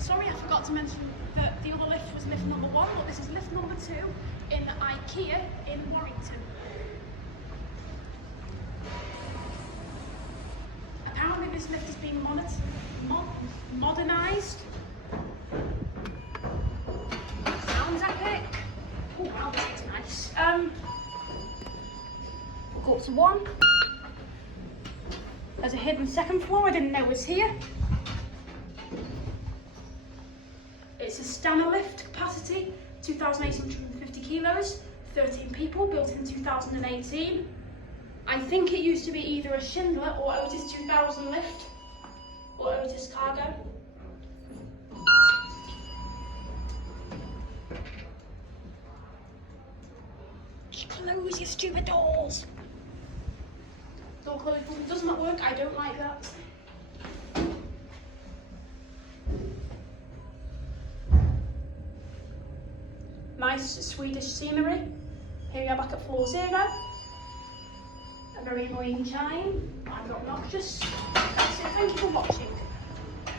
Sorry, I forgot to mention that the other lift was lift number 1, but this is lift number 2 in IKEA in Warrington. Apparently this lift is being modernised. Sounds epic. Oh wow, this is nice. We'll go up to 1. There's a hidden second floor I didn't know was here. It's a Stannah lift, capacity 2,850 kilos, 13 people, built in 2018. I think it used to be either a Schindler or Otis 2000 lift, or Otis cargo. Just close your stupid doors. Door close button does not work, I don't like that. Nice Swedish scenery. Here we are back at floor 0. A very annoying chime. I'm not obnoxious. That's it. Thank you for watching.